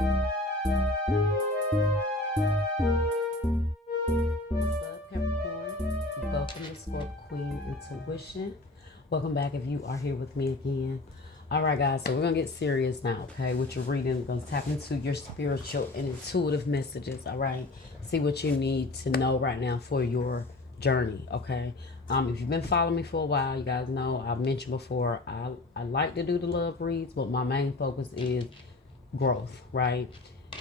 What's up, Capricorn? Welcome to Scorp Queen Intuition. Welcome back if you are here with me again. All right, guys, so we're going to get serious now, okay? What you're reading, we're going to tap into your spiritual and intuitive messages, all right? See what you need to know right now for your journey, okay? If you've been following me for a while, you guys know I've mentioned before, I like to do the love reads, but my main focus is growth, right?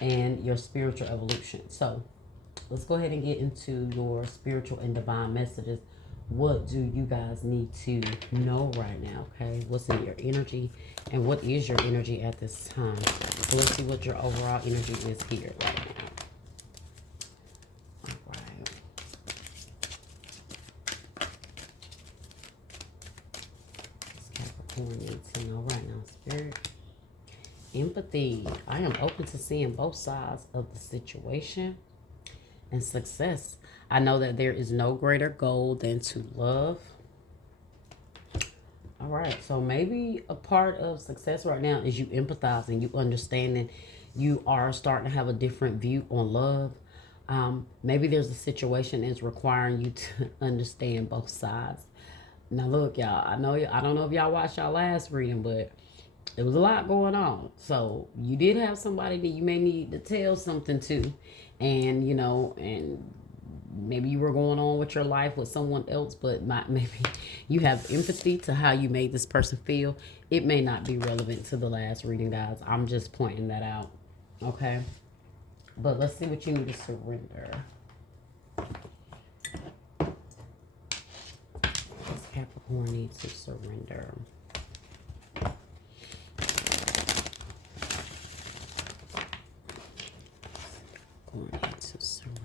And your spiritual evolution. So let's go ahead and get into your spiritual and divine messages. What do you guys need to know right now, okay? What's in your energy and what is your energy at this time? So let's see what your overall energy is here right now. All right. It's Capricorn needs to know right now, Spirit. Empathy. I am open to seeing both sides of the situation. And success. I know that there is no greater goal than to love. All right, so maybe a part of success right now is you empathizing, you understanding, you are starting to have a different view on love. Maybe there's a situation that's requiring you to understand both sides. Now, look, y'all, I don't know if y'all watched y'all last reading, but there was a lot going on. So you did have somebody that you may need to tell something to, and maybe you were going on with your life with someone else, but maybe you have empathy to how you made this person feel. It may not be relevant to the last reading, guys. I'm just pointing that out, okay? But let's see what you need to surrender. This Capricorn needs to surrender. Going into surrender.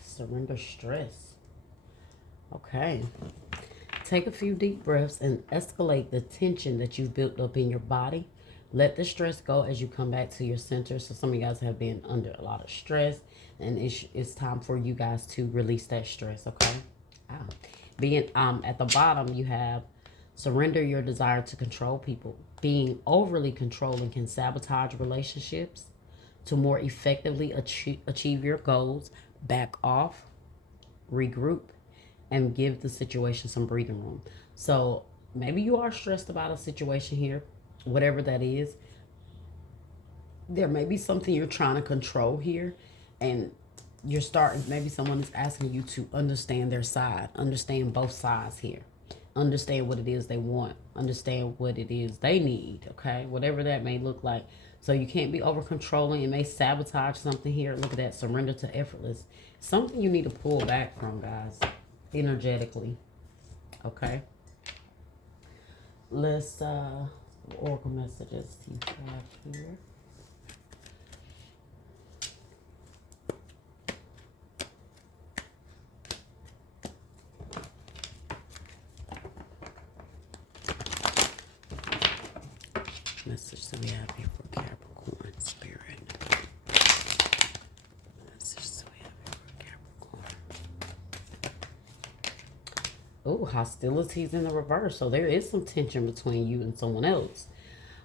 Surrender stress. Okay. Take a few deep breaths and escalate the tension that you've built up in your body. Let the stress go as you come back to your center. So some of you guys have been under a lot of stress, and it's time for you guys to release that stress, okay? Being at the bottom, you have surrender your desire to control people. Being overly controlling can sabotage relationships. To more effectively achieve your goals, back off, regroup, and give the situation some breathing room. So maybe you are stressed about a situation here, whatever that is. There may be something you're trying to control here, and you're starting, maybe someone is asking you to understand their side, understand both sides here, understand what it is they want, understand what it is they need, okay? Whatever that may look like. So you can't be over controlling. It may sabotage something here. Look at that, surrender to effortless. Something you need to pull back from, guys, energetically, okay? Let's oracle messages you have here. Message that we have here for Capricorn Spirit. Message that we have here for Capricorn. Oh, hostilities in the reverse. So there is some tension between you and someone else.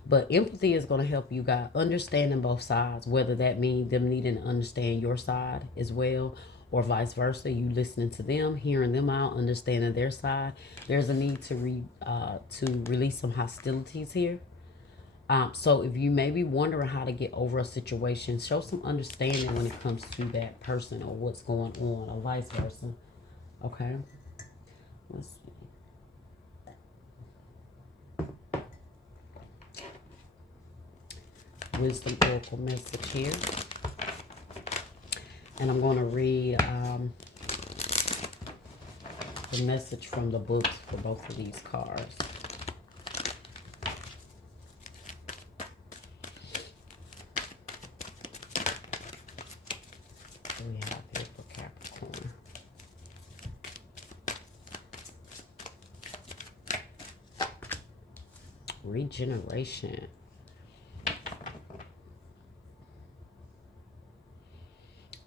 But empathy is going to help you guys understanding both sides, whether that means them needing to understand your side as well, or vice versa. You listening to them, hearing them out, understanding their side. There's a need to release some hostilities here. So if you may be wondering how to get over a situation, show some understanding when it comes to that person or what's going on, or vice versa. Okay? Let's see. Wisdom Oracle message here. And I'm going to read the message from the books for both of these cards. We have here for Capricorn. Regeneration.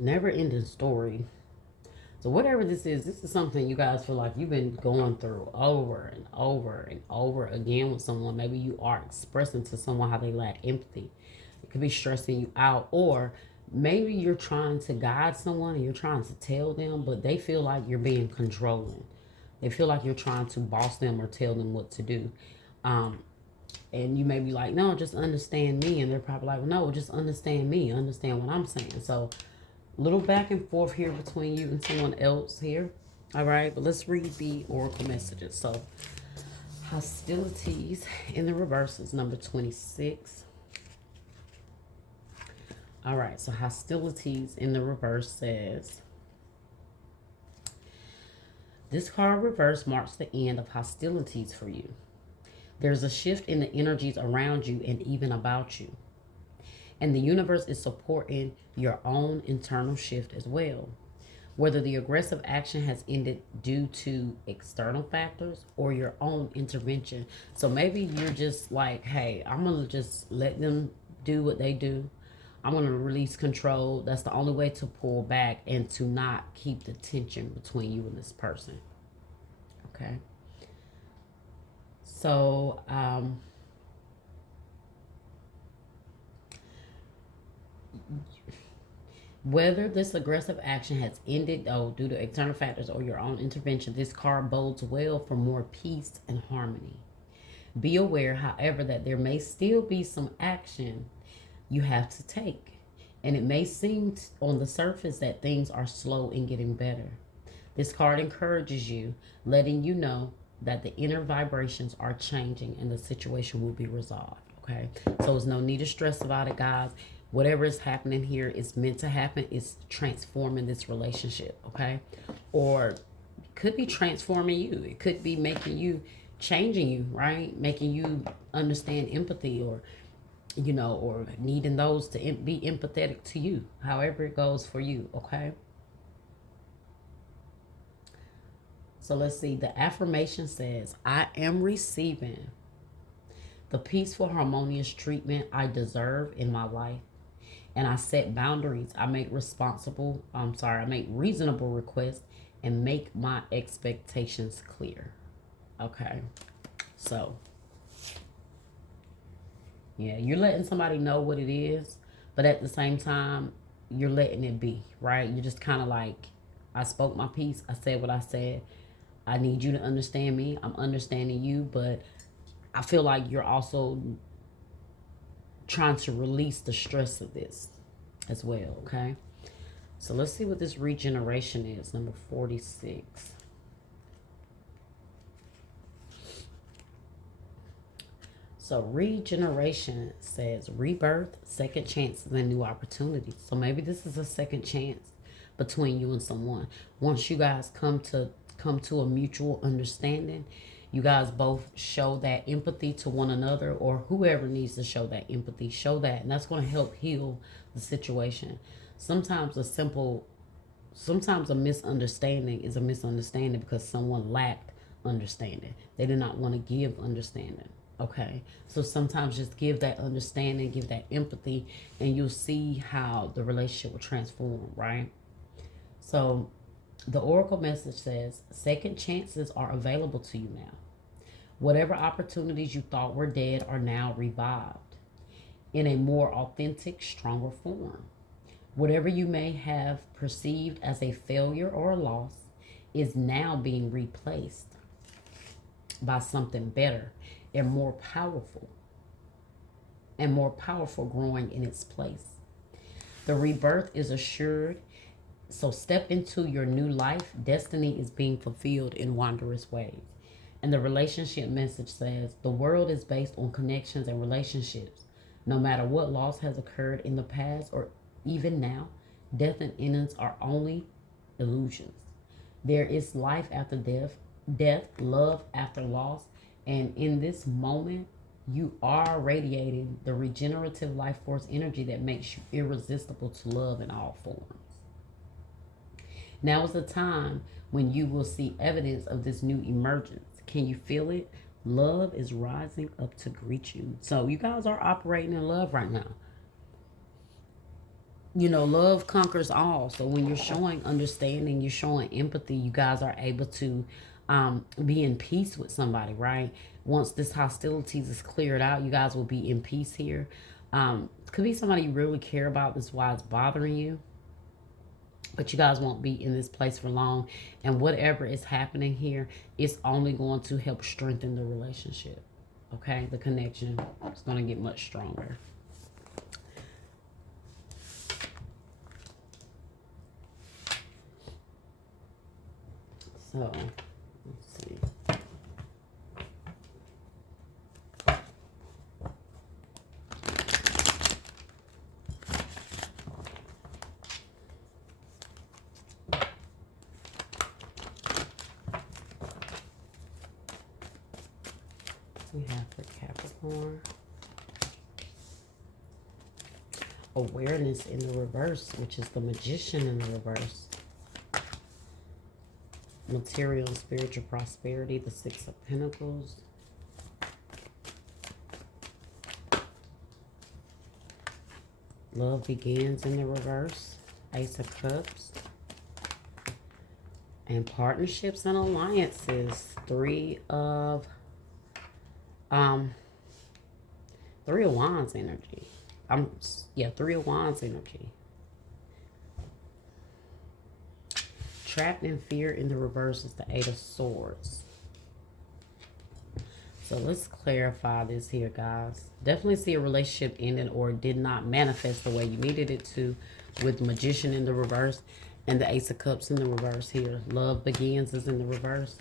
Never ending story. So whatever this is something you guys feel like you've been going through over and over and over again with someone. Maybe you are expressing to someone how they lack empathy. It could be stressing you out, or maybe you're trying to guide someone and you're trying to tell them, but they feel like you're being controlling. They feel like you're trying to boss them or tell them what to do. Um, and you may be like, no, just understand me. And they're probably like, no, just understand me. Understand what I'm saying. So little back and forth here between you and someone else here. All right, but let's read the oracle messages. So hostilities in the reverse is number 26. All right, so hostilities in the reverse says, this card reverse marks the end of hostilities for you. There's a shift in the energies around you and even about you. And the universe is supporting your own internal shift as well. Whether the aggressive action has ended due to external factors or your own intervention. So maybe you're just like, hey, I'm going to just let them do what they do. I'm going to release control. That's the only way to pull back and to not keep the tension between you and this person. Okay. So, whether this aggressive action has ended due to external factors or your own intervention, this card bodes well for more peace and harmony. Be aware, however, that there may still be some action you have to take. And it may seem on the surface that things are slow in getting better. This card encourages you, letting you know that the inner vibrations are changing and the situation will be resolved. Okay, so there's no need to stress about it, guys. Whatever is happening here is meant to happen. It's transforming this relationship. Okay, or it could be transforming you. It could be making you, changing you, right? Making you understand empathy, or or needing those to be empathetic to you. However it goes for you. Okay. So let's see. The affirmation says, I am receiving the peaceful, harmonious treatment I deserve in my life. And I set boundaries. I make reasonable requests and make my expectations clear. Okay. So, yeah, you're letting somebody know what it is, but at the same time, you're letting it be, right? You're just kind of like, I spoke my piece. I said what I said. I need you to understand me. I'm understanding you, but I feel like you're also trying to release the stress of this as well, okay? So let's see what this regeneration is, number 46. So regeneration says rebirth, second chances, and new opportunities. So maybe this is a second chance between you and someone. Once you guys come to a mutual understanding, you guys both show that empathy to one another, or whoever needs to show that empathy, show that, and that's going to help heal the situation. Sometimes a misunderstanding is a misunderstanding because someone lacked understanding. They did not want to give understanding. Okay, so sometimes just give that understanding, give that empathy, and you'll see how the relationship will transform, right? So the oracle message says, second chances are available to you now. Whatever opportunities you thought were dead are now revived in a more authentic, stronger form. Whatever you may have perceived as a failure or a loss is now being replaced by something better and more powerful growing in its place. The rebirth is assured. So step into your new life. Destiny is being fulfilled in wondrous ways. And the relationship message says, the world is based on connections and relationships. No matter what loss has occurred in the past or even now, death and innocence are only illusions. There is life after death, love after loss. And in this moment, you are radiating the regenerative life force energy that makes you irresistible to love in all forms. Now is the time when you will see evidence of this new emergence. Can you feel it? Love is rising up to greet you. So you guys are operating in love right now. you know, love conquers all. So when you're showing understanding, you're showing empathy, you guys are able to be in peace with somebody, right? Once this hostilities is cleared out, you guys will be in peace here. Could be somebody you really care about. That's why it's bothering you. But you guys won't be in this place for long. And whatever is happening here, it's only going to help strengthen the relationship. Okay? The connection is going to get much stronger. So, let's see. We have the Capricorn. Awareness in the reverse, which is the Magician in the reverse. Material and spiritual prosperity, the Six of Pentacles. Love begins in the reverse, Ace of Cups. And partnerships and alliances, Three of Wands energy. Three of Wands energy. Trapped in fear in the reverse is the Eight of Swords. So let's clarify this here, guys. Definitely see a relationship ending or did not manifest the way you needed it to, with Magician in the reverse and the Ace of Cups in the reverse here. Love begins is in the reverse.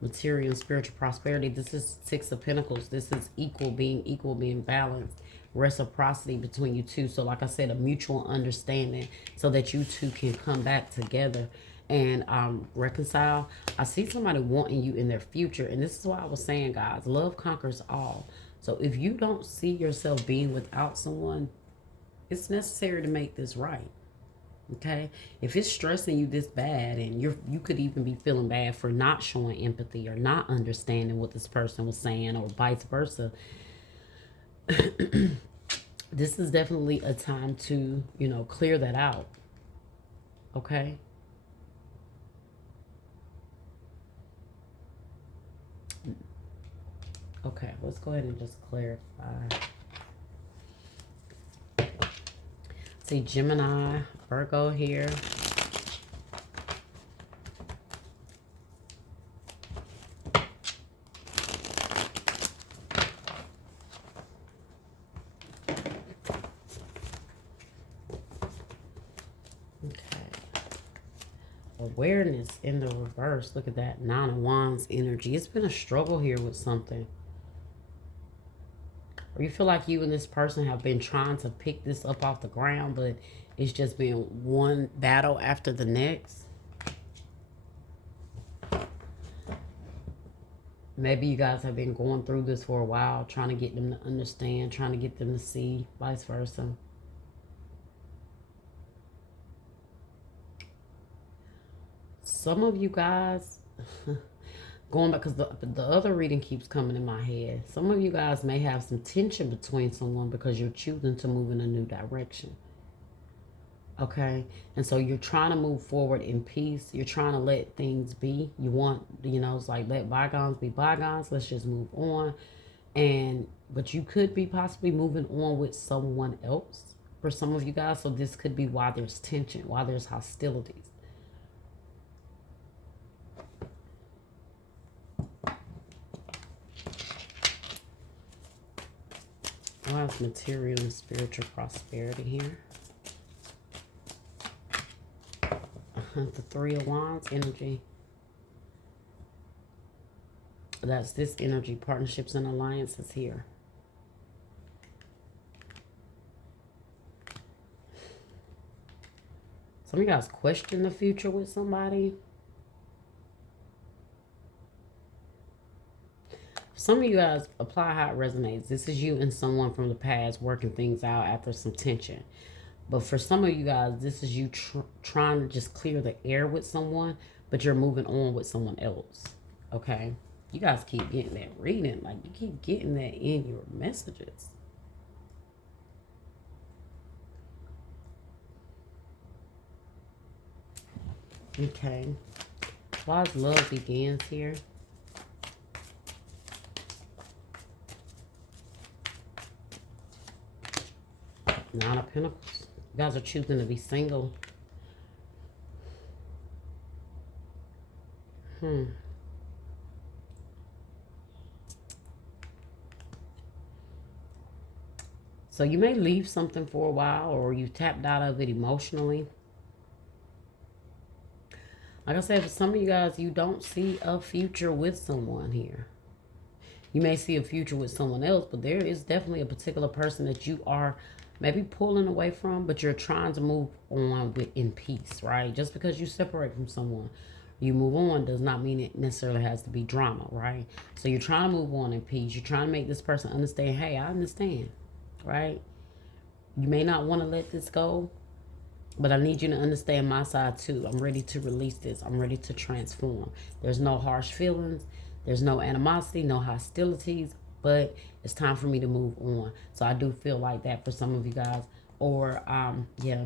Material and spiritual prosperity. This is Six of Pentacles. This is equal, being balanced. Reciprocity between you two. So like I said, a mutual understanding so that you two can come back together and reconcile. I see somebody wanting you in their future. And this is why I was saying, guys, love conquers all. So if you don't see yourself being without someone, it's necessary to make this right. Okay, if it's stressing you this bad, and you could even be feeling bad for not showing empathy or not understanding what this person was saying, or vice versa, this is definitely a time to, you know, clear that out. Okay. Okay, let's go ahead and just clarify. See Gemini, Virgo here. Awareness in the reverse. Look at that. Nine of Wands energy. It's been a struggle here with something. Or you feel like you and this person have been trying to pick this up off the ground, but it's just been one battle after the next. Maybe you guys have been going through this for a while, trying to get them to understand, trying to get them to see, vice versa. Some of you guys, going back, because the other reading keeps coming in my head. Some of you guys may have some tension between someone because you're choosing to move in a new direction. Okay? And so you're trying to move forward in peace. You're trying to let things be. You want, you know, it's like, let bygones be bygones. Let's just move on. But you could be possibly moving on with someone else for some of you guys. So this could be why there's tension, why there's hostilities. I have material and spiritual prosperity here. The Three of Wands energy. That's this energy. Partnerships and alliances here. Some of you guys question the future with somebody. Some of you guys, apply how it resonates. This is you and someone from the past working things out after some tension. But for some of you guys, this is you trying to just clear the air with someone, but you're moving on with someone else. Okay? You guys keep getting that reading. Like, you keep getting that in your messages. Okay. Why is love begins here? Nine of Pentacles. You guys are choosing to be single. So you may leave something for a while, or you tapped out of it emotionally. Like I said, for some of you guys, you don't see a future with someone here. You may see a future with someone else, but there is definitely a particular person that you are maybe pulling away from, but you're trying to move on with in peace, right? Just because you separate from someone, you move on does not mean it necessarily has to be drama, right? So you're trying to move on in peace. You're trying to make this person understand, hey, I understand, right? You may not want to let this go, but I need you to understand my side too. I'm ready to release this. I'm ready to transform. There's no harsh feelings. There's no animosity, no hostilities, but it's time for me to move on. So I do feel like that for some of you guys. Or, yeah.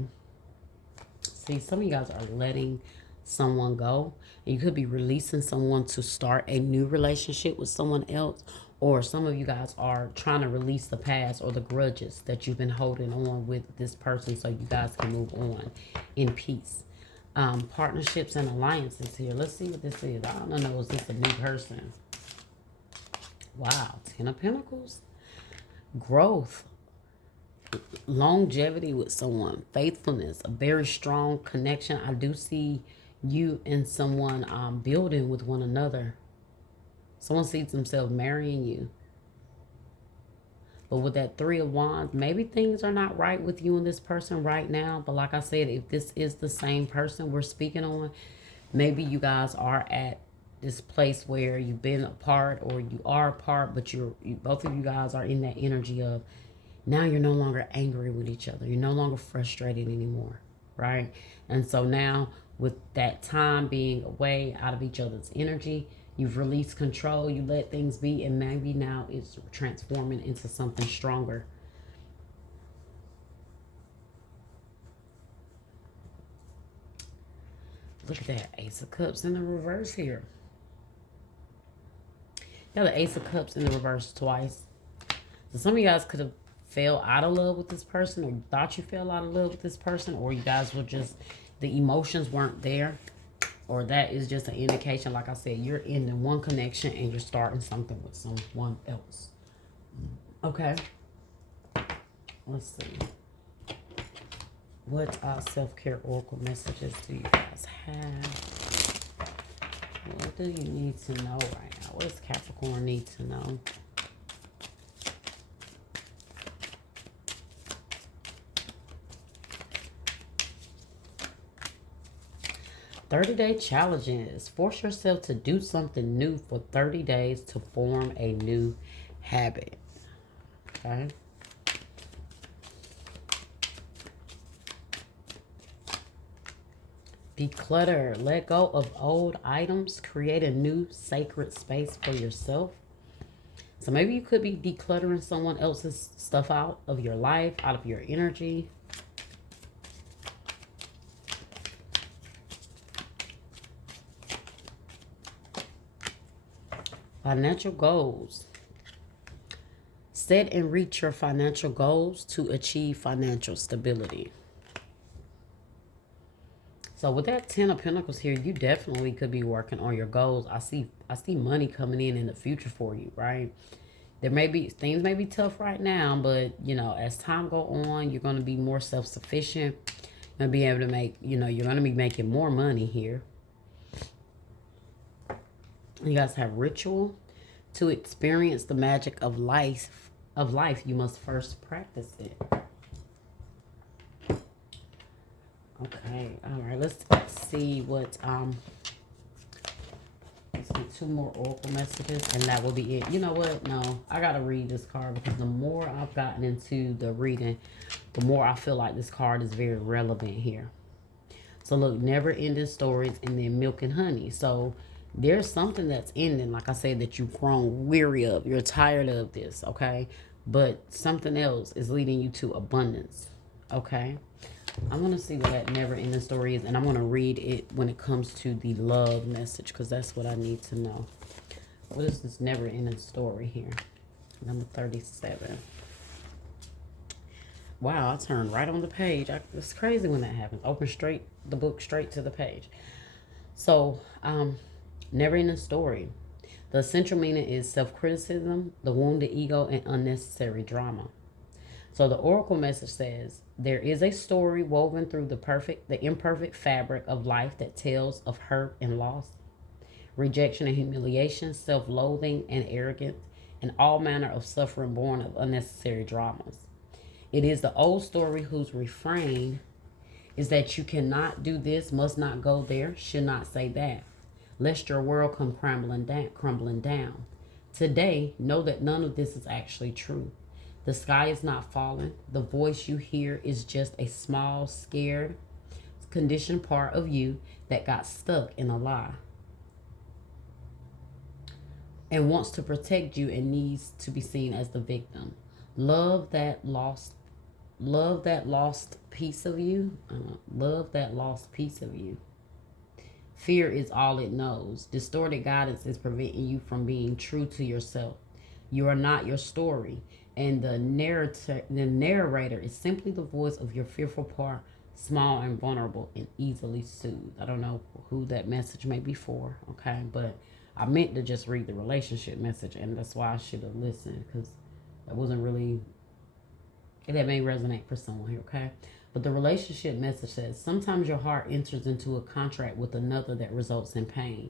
See, some of you guys are letting someone go. And you could be releasing someone to start a new relationship with someone else. Or some of you guys are trying to release the past or the grudges that you've been holding on with this person so you guys can move on in peace. Partnerships and alliances here. Let's see what this is. I don't know. Is this a new person? Wow. 10 of Pentacles. Growth. Longevity with someone. Faithfulness. A very strong connection. I do see you and someone building with one another. Someone sees themselves marrying you. But with that 3 of Wands, maybe things are not right with you and this person right now. But like I said, if this is the same person we're speaking on, maybe you guys are at this place where you've been apart or you are apart, but both of you guys are in that energy of now you're no longer angry with each other. You're no longer frustrated anymore, right? And so now with that time being away out of each other's energy, you've released control, you let things be, and maybe now it's transforming into something stronger. Look at that, Ace of Cups in the reverse here. Yeah, the Ace of Cups in the reverse twice. So some of you guys could have fell out of love with this person, or you thought you fell out of love with this person, or you guys were just, the emotions weren't there. Or that is just an indication, like I said, you're in one connection and you're starting something with someone else. Okay. Let's see. What self-care oracle messages do you guys have? What do you need to know right now? What does Capricorn need to know? 30-day challenges. Force yourself to do something new for 30 days to form a new habit. Okay. Declutter. Let go of old items. Create a new sacred space for yourself. So maybe you could be decluttering someone else's stuff out of your life, out of your energy. Financial goals. Set and reach your financial goals to achieve financial stability. So with that 10 of Pentacles here, you definitely could be working on your goals. I see money coming in the future for you, right? Things may be tough right now, but you know, as time go on, you're going to be more self-sufficient. You're going to be able to make, you're going to be making more money here. You guys have ritual. To experience the magic of life, you must first practice it. Okay, all right, let's see what let's get 2 more oracle messages and that will be it. You know what? No, I gotta read this card because the more I've gotten into the reading, the more I feel like this card is very relevant here. So look, never ending stories and then milk and honey. So there's something that's ending, like I said, that you've grown weary of. You're tired of this, okay? But something else is leading you to abundance, okay? I want to see what that never-ending story is, and I'm going to read it when it comes to the love message, because that's what I need to know. What is this never-ending story here? Number 37. Wow, I turned right on the page. It's crazy when that happens. Open the book straight to the page. So, never-ending story. The essential meaning is self-criticism, the wounded ego, and unnecessary drama. So the oracle message says, there is a story woven through the imperfect fabric of life that tells of hurt and loss, rejection and humiliation, self-loathing and arrogance, and all manner of suffering born of unnecessary dramas. It is the old story whose refrain is that you cannot do this, must not go there, should not say that, lest your world come crumbling down. Today, know that none of this is actually true. The sky is not falling. The voice you hear is just a small, scared, conditioned part of you that got stuck in a lie and wants to protect you and needs to be seen as the victim. Love that lost piece of you. Love that lost piece of you. Fear is all it knows. Distorted guidance is preventing you from being true to yourself. You are not your story, and the narrator is simply the voice of your fearful part, small and vulnerable and easily soothed. I don't know who that message may be for, okay? But I meant to just read the relationship message, and that's why I should have listened, because that wasn't really, that may resonate for someone here, okay? But the relationship message says, sometimes your heart enters into a contract with another that results in pain,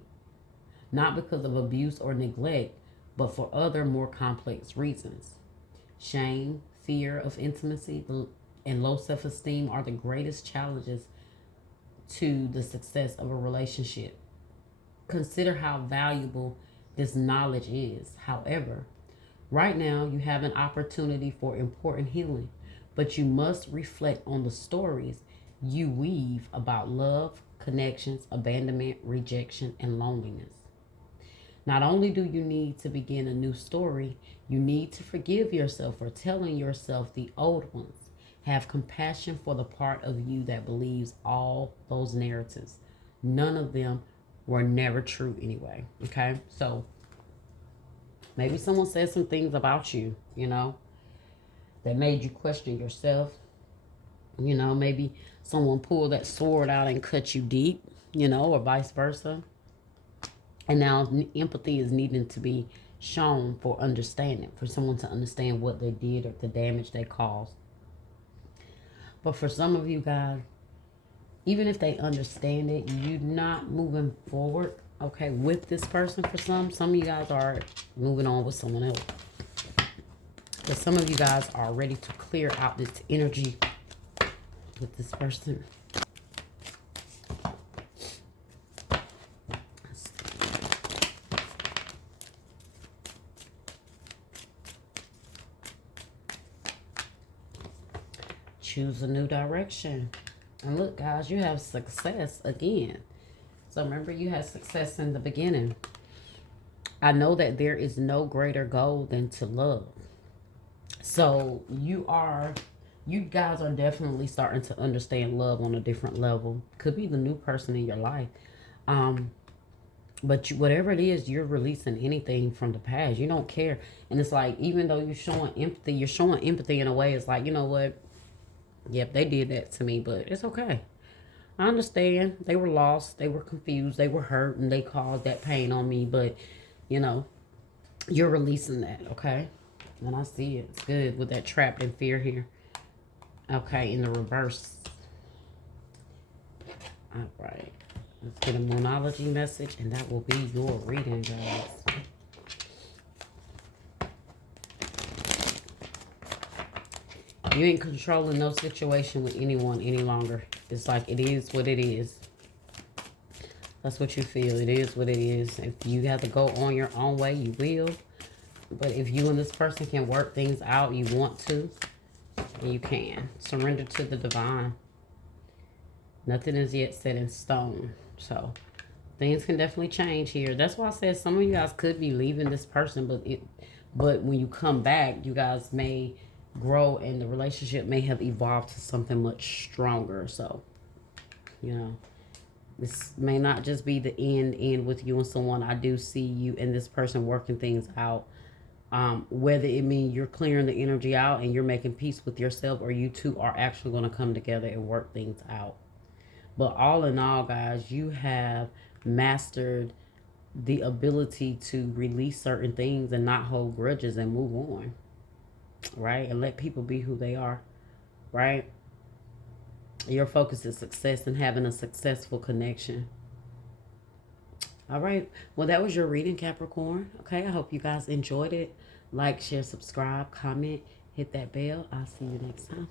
not because of abuse or neglect, but for other more complex reasons. Shame, fear of intimacy, and low self-esteem are the greatest challenges to the success of a relationship. Consider how valuable this knowledge is. However, right now you have an opportunity for important healing, but you must reflect on the stories you weave about love, connections, abandonment, rejection, and loneliness. Not only do you need to begin a new story, you need to forgive yourself for telling yourself the old ones. Have compassion for the part of you that believes all those narratives. None of them were never true anyway. Okay? So maybe someone said some things about you, that made you question yourself. Maybe someone pulled that sword out and cut you deep, or vice versa. And now empathy is needing to be shown for understanding, for someone to understand what they did or the damage they caused. But for some of you guys, even if they understand it, you're not moving forward, okay, with this person. For some of you guys are moving on with someone else. But some of you guys are ready to clear out this energy with this person. Choose a new direction. And look, guys, you have success again. So remember, you had success in the beginning. I know that there is no greater goal than to love. So you guys are definitely starting to understand love on a different level. Could be the new person in your life. But whatever it is, you're releasing anything from the past. You don't care. And it's like, even though you're showing empathy in a way. It's like, you know what? Yep, they did that to me, but it's okay. I understand. They were lost. They were confused. They were hurt, and they caused that pain on me. But, you're releasing that, okay? And I see it. It's good with that trapped in fear here. Okay, in the reverse. All right. Let's get a Moonology message, and that will be your reading, guys. You ain't controlling no situation with anyone any longer. It's like, it is what it is. That's what you feel. It is what it is. If you have to go on your own way, you will. But if you and this person can work things out, you want to, you can. Surrender to the divine. Nothing is yet set in stone. So things can definitely change here. That's why I said some of you guys could be leaving this person, but when you come back, you guys may grow, and the relationship may have evolved to something much stronger. So, you know, this may not just be the end with you and someone. I do see you and this person working things out. Whether it means you're clearing the energy out and you're making peace with yourself, or you two are actually going to come together and work things out. But all in all, guys, you have mastered the ability to release certain things and not hold grudges and move on, right? And let people be who they are, right? Your focus is success and having a successful connection. All right. Well, that was your reading, Capricorn. Okay. I hope you guys enjoyed it. Like, share, subscribe, comment, hit that bell. I'll see you next time.